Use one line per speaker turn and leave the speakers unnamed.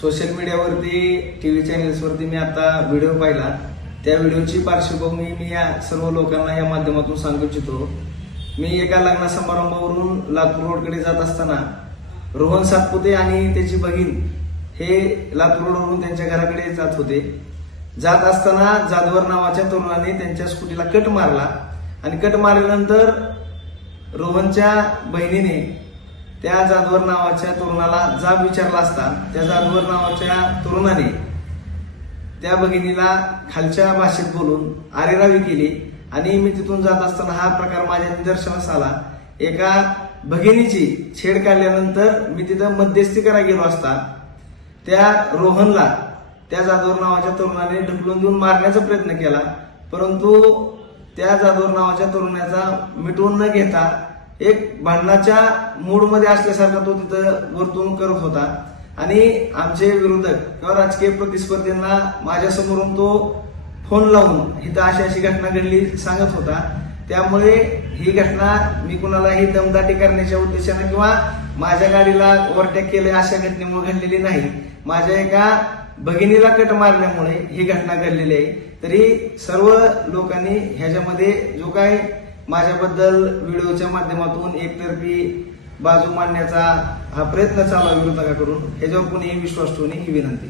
Social मीडियावरती T V चॅनेल्सवरती मी आता video पाहिला. त्या व्हिडिओची पार्श्वभूमी मी या सर्व लोकांना या माध्यमातून सांगू इच्छितो. मी एका लग्न समारंभावरून लातूर रोडकडे जात असताना रोहन सातपुते आणि त्याची बहीण हे लातूर रोडवरून त्यांच्या घराकडे जात होते. जात असताना जाधवर नावाच्या तरुणाने त्यांच्या स्कूटीला कट मारला आणि कट मारल्यानंतर रोहनच्या बहिणीने त्या जाधवर नावाच्या तरुणाला जाब विचारला असता त्या जाधवर नावाच्या तरुणाने त्या भगिनीला खालच्या भाषेत बोलून आरेरावी केली आणि मी तिथून जात असताना हा प्रकार माझ्या निदर्शनास आला. एका भगिनीची छेड काढल्यानंतर मी तिथं मध्यस्थी करायला गेलो असता. त्या रोहनला त्या जाधवर नावाच्या तरुणाने ढकलून देऊन मारण्याचा प्रयत्न केला परंतु त्या जाधवर नावाच्या तरुणाचा मिटवून न घेता एक भांडणाच्या मूडमध्ये असल्यासारखा तो तिथं वर्तवणूक करत होता. आणि आमचे विरोधक किंवा राजकीय प्रतिस्पर्धींना माझ्यासमोरून तो फोन लावून इथं अशी अशी घटना घडली सांगत होता. त्यामुळे ही घटना मी कुणालाही दमदाटी करण्याच्या उद्देशाने किंवा माझ्या गाडीला ओव्हरटेक केले अशा घटनेमुळे घडलेली नाही. माझ्या एका भगिनीला कट मारल्यामुळे ही घटना घडलेली आहे. तरी सर्व लोकांनी ह्याच्यामध्ये जो काय माझ्याबद्दल व्हिडिओच्या माध्यमातून एकतर्फी बाजू मांडण्याचा हा प्रयत्न चालू विरोधकाकडून. ह्याच्यावर कोणीही विश्वास ठेवणे ही विनंती.